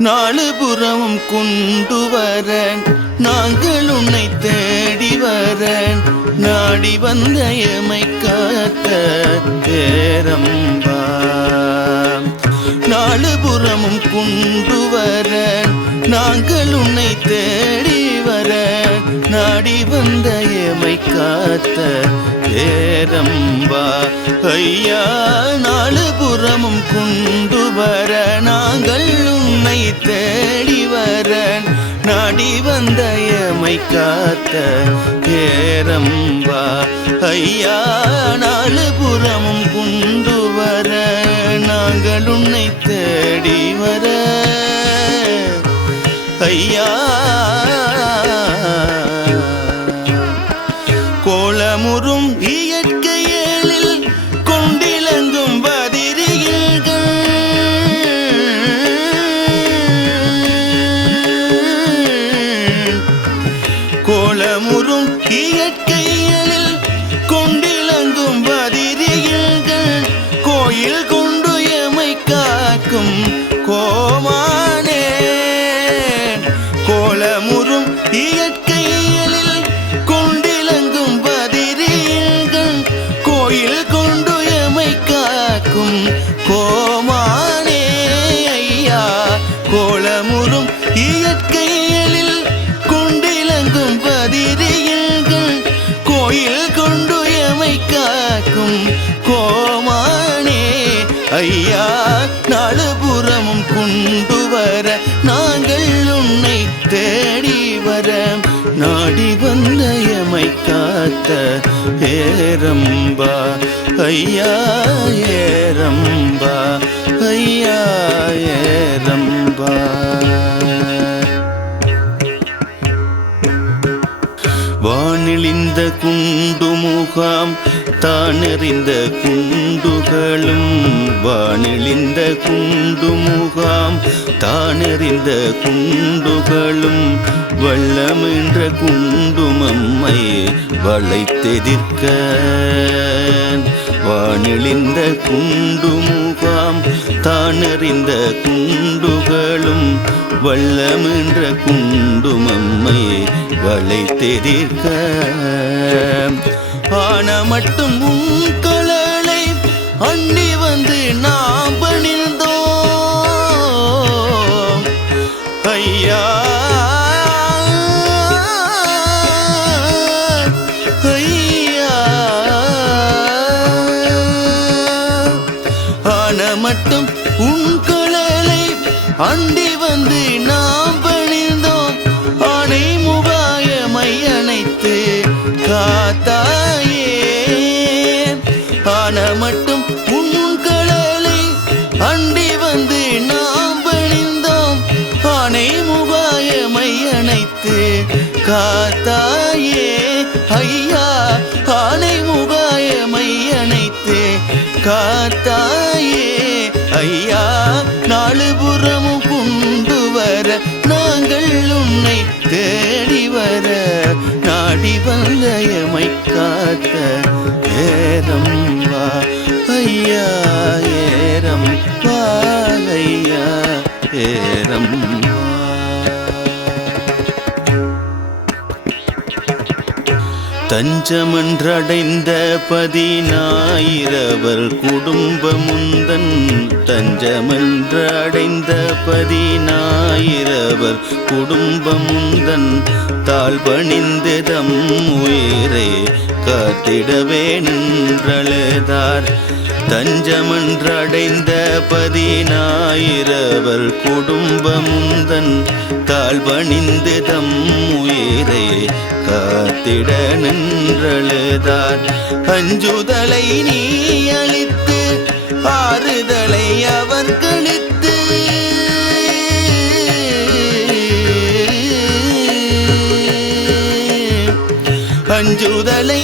நாலுபுறமும் கொண்டு வர நாங்கள் உன்னை தேடி வர நாடி வந்த எமை காத்த தேரம்பா. நாலுபுறமும் கொண்டு வர நாங்கள் உன்னை தேடி நாடி வந்த எமை காத்த ஏரம்பா ஐயா நாலு புறமும் கொண்டு வர நாங்கள் உன்னை தேடி வர நாடி வந்த எமை காத்த ஏரம்பா ஐயா நாலு புறமும் கொண்டு வர நாங்கள் உன்னை தேடி வர. ஐயா ஐயா நாலுபுறமும் கொண்டு வர நாங்கள் உன்னை தேடி வர. நாடி வந்த எமை காத்த ஏரம்பா ஐயா ஏ முகாம் தானறிந்த குண்டுகளும் வானிழிந்த குண்டு முகாம் தானறிந்த குண்டுகளும் வள்ளமின்ற குண்டுமம்மை வளைத்தெதிர்க்க வானிழிந்த குண்டு முகாம் தானறிந்த குண்டுகளும் வள்ளமின்ற குண்டுமம்மை வளைத்தெதிர்க்க ஆன மட்டும் உன் அண்ணி வந்து நாம் பணிந்தோம் ஐயா ஐயா. ஆன மட்டும் உன் குழலை அண்டி வந்து நாம் பணிந்தோம் ஆனை முகாயமை அணைத்து காத்தா அணைத்து காத்தாயே. ஐயா ஆனை முகாயமை அணைத்து காத்தாயே. ஐயா நாலு புறமும் கொண்டு வர நாங்கள் உன்னை தேடி வர நாடி வந்தயமை காத்த ஏரம் வா. ஐயா ஏரம் வா ஐயா ஏரம் தஞ்சமன்றடைந்த பதினாயிரவர் குடும்பமுந்தன். தஞ்சமன்றடைந்த பதினாயிரவர் குடும்பமுந்தன். தாழ் பணிந்து தம் உயிரை காத்திடவே நின்றழுதார் தஞ்சமன்றடைந்த பதினாயிரவர் குடும்பமுந்தன் தாழ்வணிந்து தம் உயிரை காத்திட நின்றழுதார். அஞ்சுதலை நீ அளித்து ஆறுதலை அவர் கழித்து அஞ்சுதலை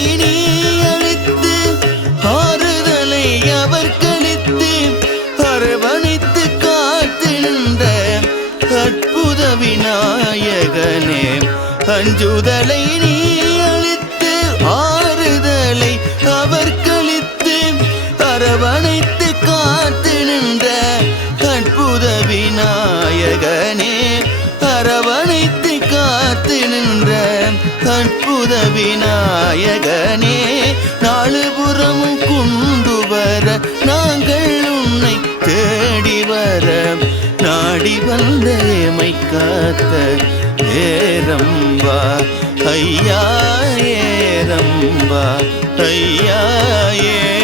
அஞ்சுதலை நீ அளித்து ஆறுதலை அவர் கழித்து அரவணைத்து காத்து நின்ற அற்புத விநாயகனே அரவணைத்து காத்து நின்ற அற்புத விநாயகனே நாலு புறமும் குண்டு வர நாங்கள் உன்னை தேடி வர நாடி வந்த காத்த ஏரம்பா ஐயா ஏரம்பா ஐயா ஏ